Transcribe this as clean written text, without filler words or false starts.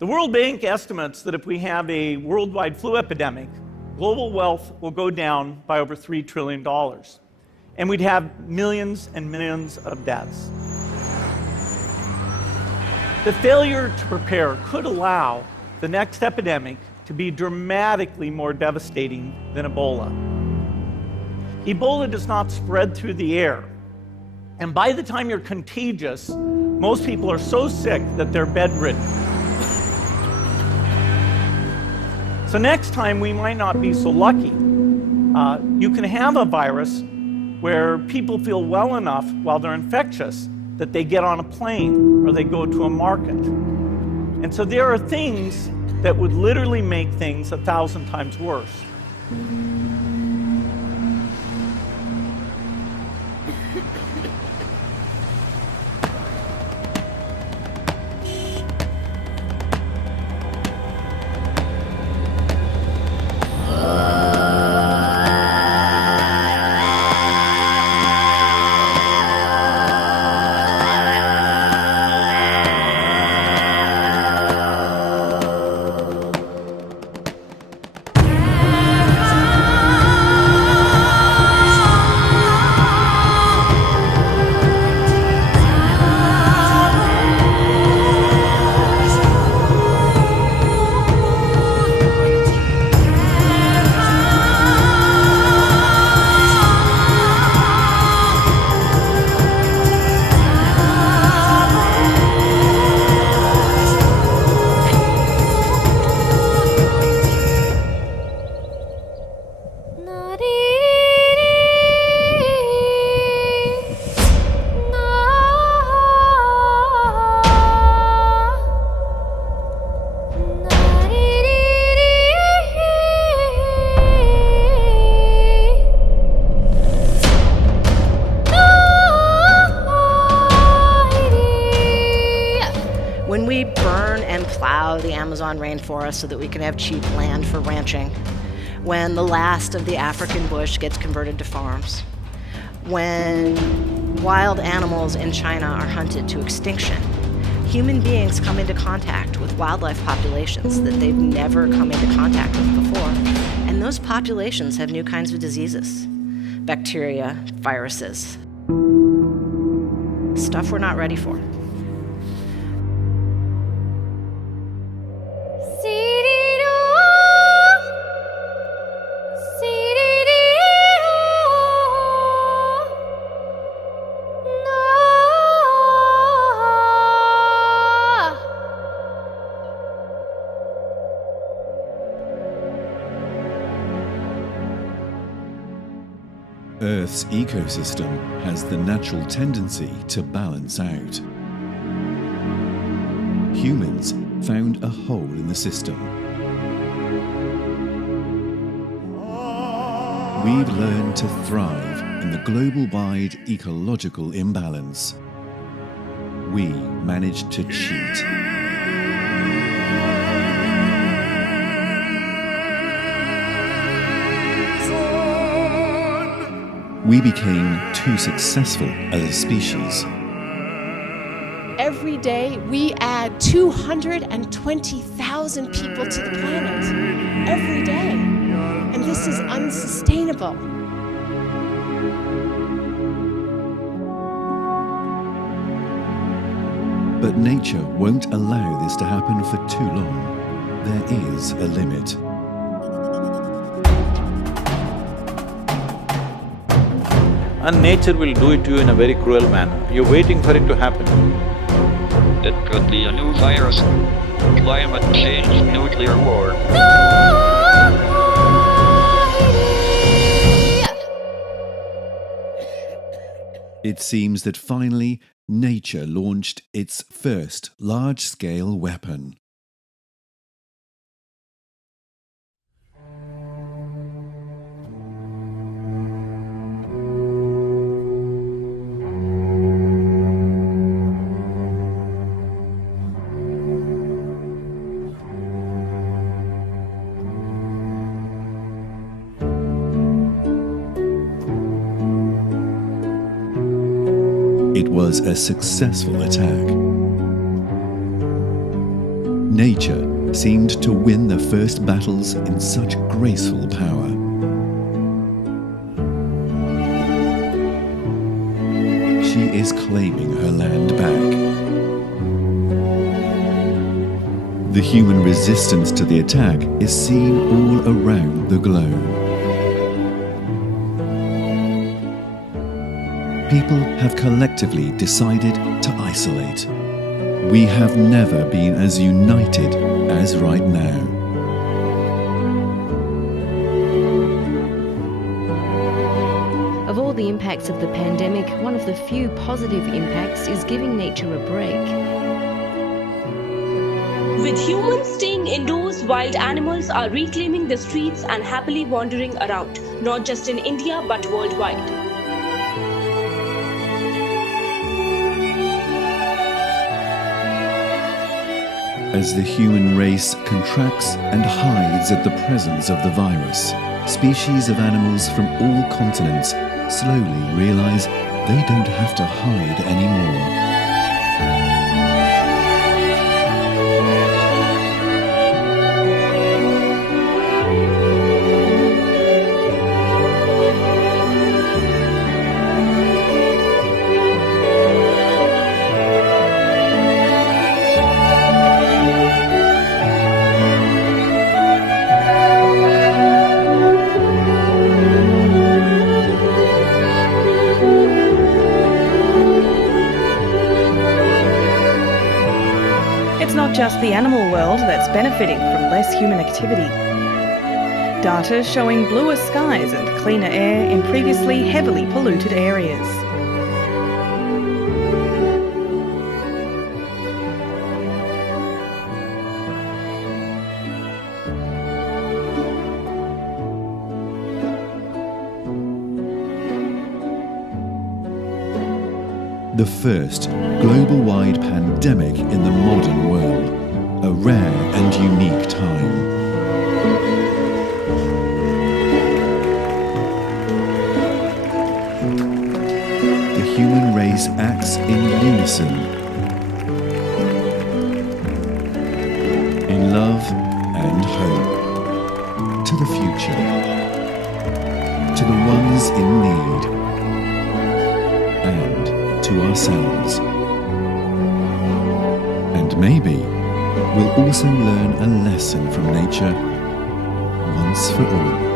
The World Bank estimates that if we have a worldwide flu epidemic, global wealth will go down by over $3 trillion, and we'd have millions and millions of deaths. The failure to prepare could allow the next epidemic to be dramatically more devastating than Ebola. Ebola does not spread through the air, and by the time you're contagious, most people are so sick that they're bedridden. So next time we might not be so lucky. You can have a virus where people feel well enough while they're infectious that they get on a plane or they go to a market. And so there are things that would literally make things 1,000 times worse. When we burn and plow the Amazon rainforest so that we can have cheap land for ranching, when the last of the African bush gets converted to farms, when wild animals in China are hunted to extinction, human beings come into contact with wildlife populations that they've never come into contact with before. And those populations have new kinds of diseases, bacteria, viruses, stuff we're not ready for. Earth's ecosystem has the natural tendency to balance out. Humans found a hole in the system. We've learned to thrive in the global-wide ecological imbalance. We managed to cheat. We became too successful as a species. Every day, we add 220,000 people to the planet. Every day. And this is unsustainable. But nature won't allow this to happen for too long. There is a limit. And nature will do it to you in a very cruel manner. You're waiting for it to happen. It could be a new virus, climate change, nuclear war. It seems that finally, nature launched its first large-scale weapon. It was a successful attack. nature seemed to win the first battles in such graceful power. She is claiming her land back. The human resistance to the attack is seen all around the globe. People have collectively decided to isolate. We have never been as united as right now. Of all the impacts of the pandemic, one of the few positive impacts is giving nature a break. With humans staying indoors, wild animals are reclaiming the streets and happily wandering around, not just in India but worldwide. As the human race contracts and hides at the presence of the virus, species of animals from all continents slowly realize they don't have to hide anymore. It's not just the animal world that's benefiting from less human activity. Data showing bluer skies and cleaner air in previously heavily polluted areas. The first global-wide pandemic in the modern world, a rare and unique time. The human race acts in unison, in love and hope, to the future, to the ones in need, and to ourselves. And maybe we'll also learn a lesson from nature once for all.